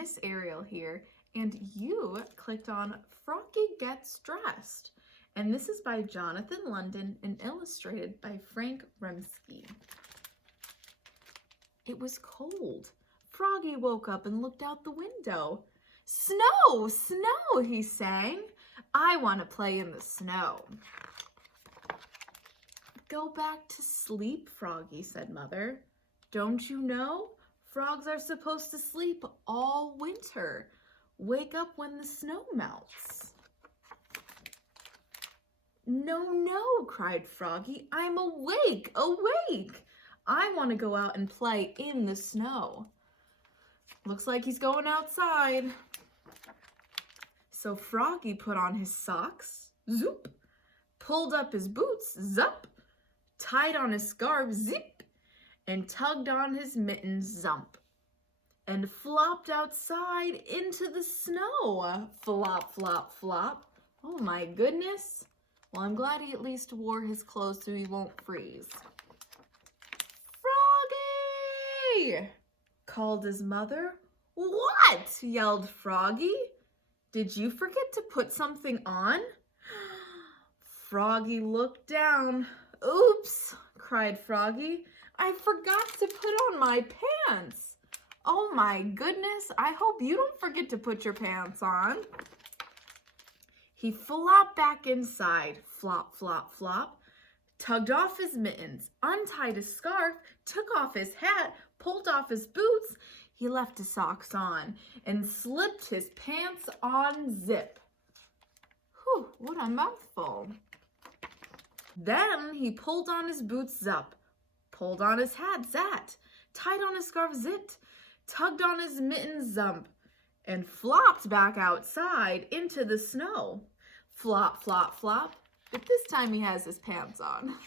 Miss Ariel here, and you clicked on Froggy Gets Dressed. And this is by Jonathan London and illustrated by Frank Remkiewicz. It was cold. Froggy woke up and looked out the window. "Snow, snow," he sang. "I want to play in the snow." "Go back to sleep, Froggy," said Mother. "Don't you know? Frogs are supposed to sleep all winter. Wake up when the snow melts." "No, no," cried Froggy. "I'm awake, awake. I want to go out and play in the snow." Looks like he's going outside. So Froggy put on his socks, zoop, pulled up his boots, zup, tied on his scarf, zip, and tugged on his mittens, zump, and flopped outside into the snow, flop, flop, flop. Oh my goodness. Well, I'm glad he at least wore his clothes so he won't freeze. "Froggy!" called his mother. "What?" yelled Froggy. "Did you forget to put something on?" Froggy looked down. "Oops," cried Froggy. "I forgot to put on my pants." "Oh my goodness, I hope you don't forget to put your pants on." He flopped back inside, flop, flop, flop, tugged off his mittens, untied his scarf, took off his hat, pulled off his boots. He left his socks on and slipped his pants on zip. Whew, what a mouthful. Then he pulled on his boots, zup, pulled on his hat, zat, tied on his scarf, zit, tugged on his mittens, zump, and flopped back outside into the snow. Flop, flop, flop, but this time he has his pants on.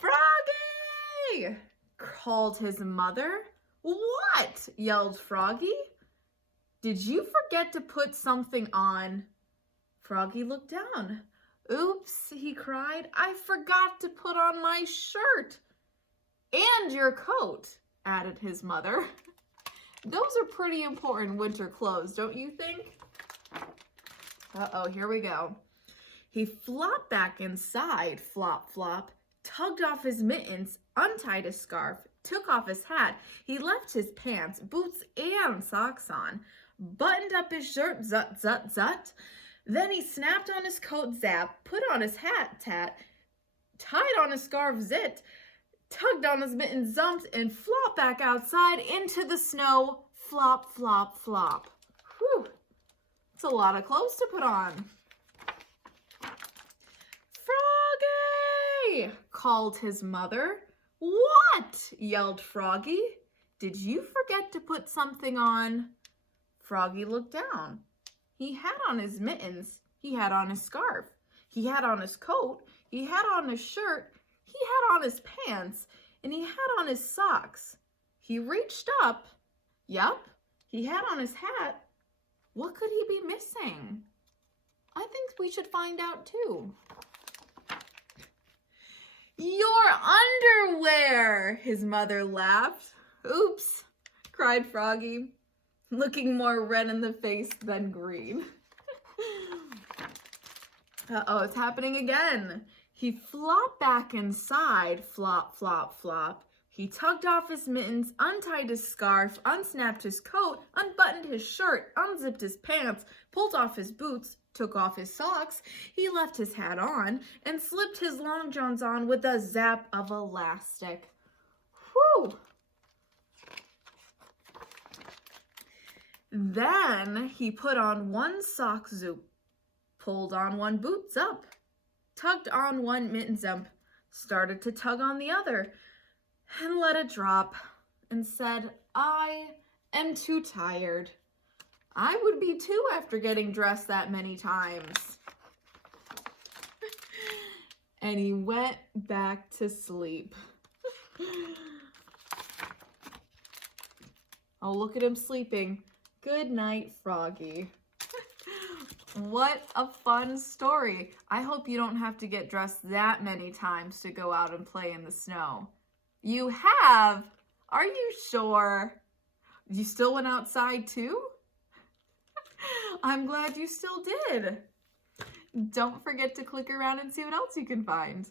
"Froggy!" called his mother. "What?" yelled Froggy. "Did you forget to put something on?" Froggy looked down. "Oops," he cried. "I forgot to put on my shirt." "And your coat," added his mother. Those are pretty important winter clothes, don't you think? Uh-oh, here we go. He flopped back inside, flop, flop, tugged off his mittens, untied his scarf, took off his hat. He left his pants, boots, and socks on, buttoned up his shirt, zut, zut, zut. Then he snapped on his coat, zap, put on his hat, tat, tied on his scarf, zit, tugged on his mittens, zumped, and flopped back outside into the snow, flop, flop, flop. Whew, it's a lot of clothes to put on. "Froggy!" called his mother. "What?" yelled Froggy. "Did you forget to put something on?" Froggy looked down. He had on his mittens, he had on his scarf, he had on his coat, he had on his shirt, he had on his pants, and he had on his socks. He reached up. Yup, he had on his hat. What could he be missing? I think we should find out too. "Your underwear!" his mother laughed. "Oops," cried Froggy, looking more red in the face than green. Uh-oh, it's happening again. He flopped back inside, flop, flop, flop. He tugged off his mittens, untied his scarf, unsnapped his coat, unbuttoned his shirt, unzipped his pants, pulled off his boots, took off his socks. He left his hat on and slipped his long johns on with a zap of elastic. Whew! Then he put on one sock, zoop, pulled on one boot, zup, tugged on one mitten, zump, started to tug on the other, and let it drop, and said, "I am too tired." I would be too after getting dressed that many times. And he went back to sleep. Oh, look at him sleeping. Good night, Froggy. What a fun story. I hope you don't have to get dressed that many times to go out and play in the snow. You have? Are you sure? You still went outside too? I'm glad you still did. Don't forget to click around and see what else you can find.